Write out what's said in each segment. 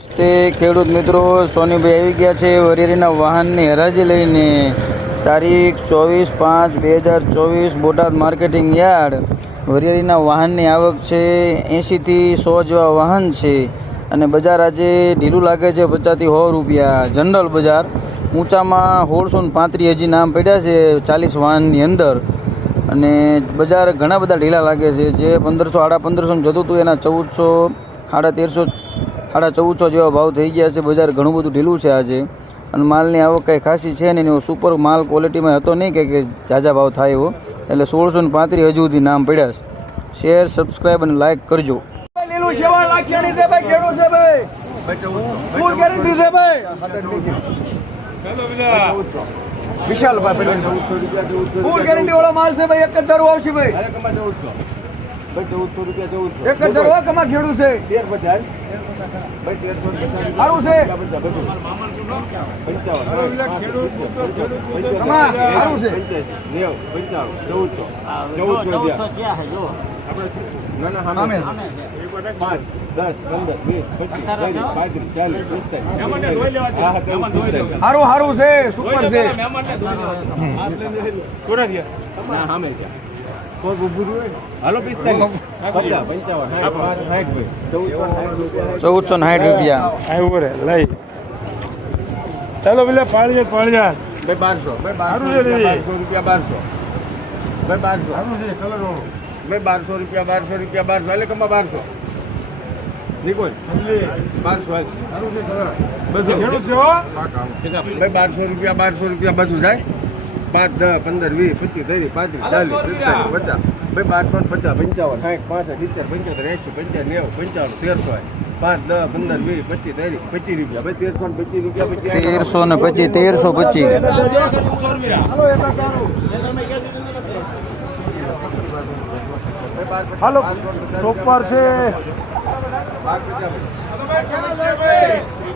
તે ખેડૂત મિત્રો, સોનીભાઈ આવી ગયા છે વરેરીના વાહનની હરાજી લઈને. તારીખ ચોવીસ પાંચ બે હજાર ચોવીસ, બોટાદ માર્કેટિંગ યાર્ડ. વરિયાળીના વાહનની આવક છે એંશીથી સો જેવા વાહન છે. અને બજાર આજે ઢીલું લાગે છે, પચાસથી સો રૂપિયા. જનરલ બજાર ઊંચામાં સોળસો ને પાંત્રીસ હજી નામ પડ્યા છે ચાલીસ વાહનની અંદર. અને બજાર ઘણા બધા ઢીલા લાગે છે. જે પંદરસો, સાડા પંદરસો જતું હતું, એના ચૌદસો, સાડા તેરસો સાડા ચૌદસો જેવા ભાવ થઈ ગયા છે. બજાર ઘણું બધું ઢીલું છે આજે. અને માલની આવક કંઈ ખાસી છે નહીં એવો સુપર માલ ક્વોલિટીમાં હતો નહીં કે ઝાઝા ભાવ થાય એવો. એટલે સોળસો ને પાંત્રીસ હજુ સુધી નામ પડ્યા છે. શેર સબસ્ક્રાઈબ અને લાઇક કરજો. વિશાલ ભાઈ, ફૂલ ગેરંટી વાળો માલ છે ભાઈ, એક જ દારૂ આવશે ભાઈ. એક જ ધારું હા, કમા ખેડું છે. સારું છે. કમા સારું છે. સામે. છે. સારું સારું છે? સુપર છે. ચૌદસો ને સાઠ રૂપિયા. આવ્યો રે લઈ. ચાલો પેલા પાળીએ પાડીયા ભાઈ બારસો છે બારસો રૂપિયા બારસો ભાઈ બારસો. ભાઈ બારસો. રૂપિયા બારસો રૂપિયા બારસો. એટલે કમા બારસો. નિકોલ બારસો બધું. ભાઈ બારસો રૂપિયા બારસો રૂપિયા બધું જાય. પાંચ દસ પંદર વીસ પચીસ ત્રીસ પાંત્રીસ ચાલીસ પિસ્તાલીસ પચાસ. ભાઈ પાંચ ને પચાસ પંચાવન. સાઠ પાંસઠ સિત્તેર પંચોતેર એંસી પંચાવન નેવું પંચાવન તેરસો પાંચ દસ પંદર વીસ પચીસ ત્રીસ પચીસ રૂપિયા. ભાઈ તેરસો ને પચીસ રૂપિયા પછી તેરસો ને પચીસ તેરસો પચીસ. હાલો ચોપર છે.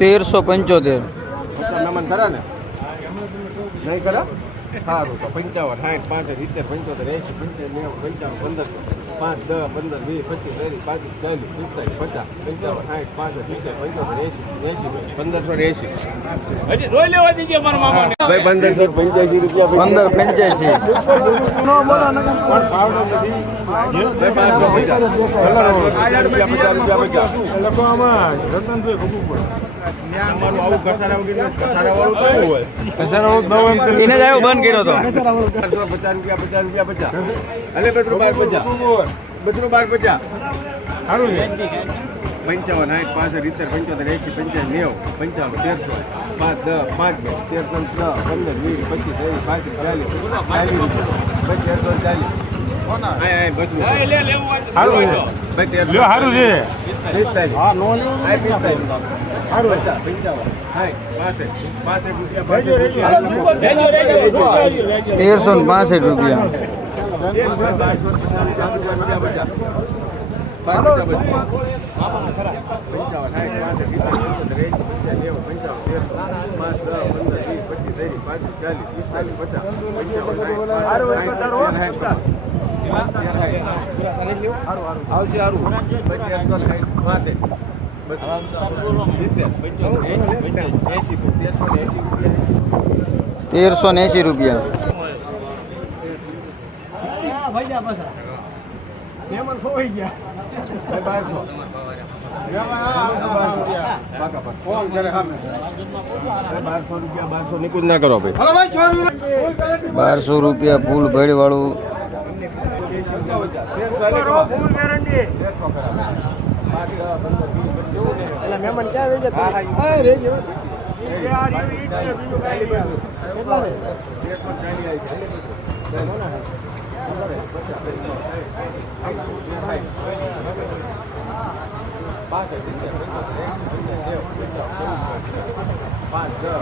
તેરસો પંચોતેર. નમન ખરા ને? નહીં ખરા સારું, તો પંચાવન, સાઠ પાંચ સિત્તેર, પંચોતેર એસી પંચાવન પંચાવન પંદર પાંચ દસ પંદર વીસ પચીસ ત્રીસ પાંત્રીસ ચાલીસ પિસ્તાલીસ પચાસ પંચાવન સાઠ પાંસઠ સિત્તેર પંચોતેર એંસી એંસી પંદરસો એસી ભાઈ પંદરસો પંચ્યાસી રૂપિયા પંદર પંચ્યાસી પડે એને જ આવ્યો બંધ કર્યો હતો પચાસ રૂપિયા પચાસ રૂપિયા પચાસ બત્રું બાર પચાસ બત્રું બાર પચાસ સારું છે. પંચાવન સાઠ પાસઠ સિત્તેર પંચોતેર એંસી પંચાવન નેવું પંચાવન તેરસો પાંચ દસ પાંચ બે તેર ત્રણ પંદર વીસ પચીસ ત્રીસ પાંત્રીસ ચાલીસ ચાલીસ પછી તેરસો ચાલીસ તેરસો પાસઠ રૂપિયા. તેરસો ને એસી રૂપિયા ના બારસો રૂપિયા ફૂલ ભેળ વાળું મહેમાન ક્યાં જતા કેટલા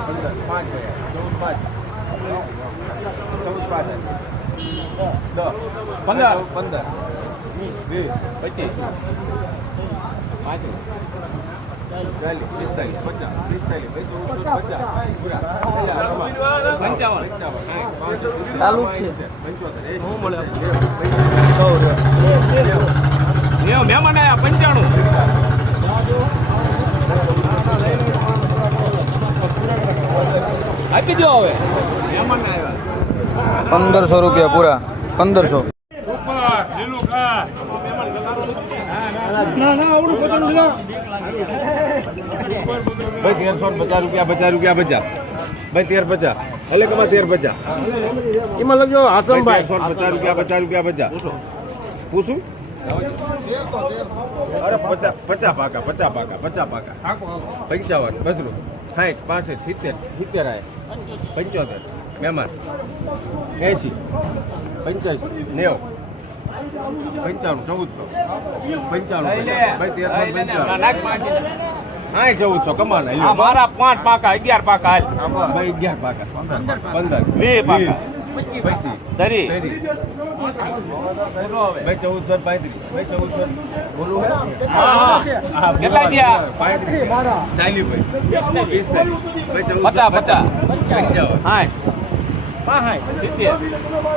પંદર પાંચ થયા ચૌદ પાંચ ચૌદ પાંચ દસ પંદર. પંદર વીસ પચીસ પાંત્રીસ ચાલીસ પિસ્તાલીસ પચાસ પિસ્તાલીસ પંચાવન. પંચાવન પંદરસો રૂપિયા પૂરા પંદરસો ના ના આવડું ખા ભાઈ તેરસો પચાસ રૂપિયા પચાસ રૂપિયા પચાસ. ભાઈ તેર પચાસ. એટલે કમા તેર પચાસ. એમાં લખજો ભાઈ તેરસો પચાસ રૂપિયા પચાસ રૂપિયા પચાસ. પૂછું. અરે પચાસ પચાસ પાકા પચાસ પાકા પચાસ પાકા. પંચાવન બસરું. સાઠ પાસઠ સિત્તેર સિત્તેર આય. પંચોતેર મહેમાન એંસી પંચ્યાસી નેવું. પંચાણું ચૌદસો. પંચાણું. હા ચૌદસો કમાના મારા પાંચ પાકા અગિયાર પાકા હાલ. ભાઈ અગિયાર પાકા. પંદર વીસ પાકા.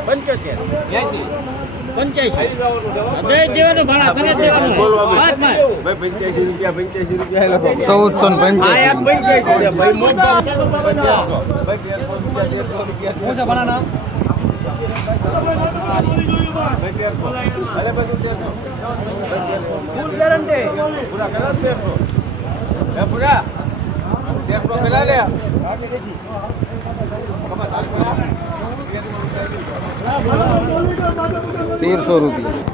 પંચોતેર. એંસી. પંચ્યાસી. દે દેવાનું ભાડા હા, દેવાનું. પંચ્યાસી રૂપિયા પંચ્યાસી રૂપિયા ચૌદસો ને પંચ્યાસી. રૂપિયા તેરસો રૂપિયા.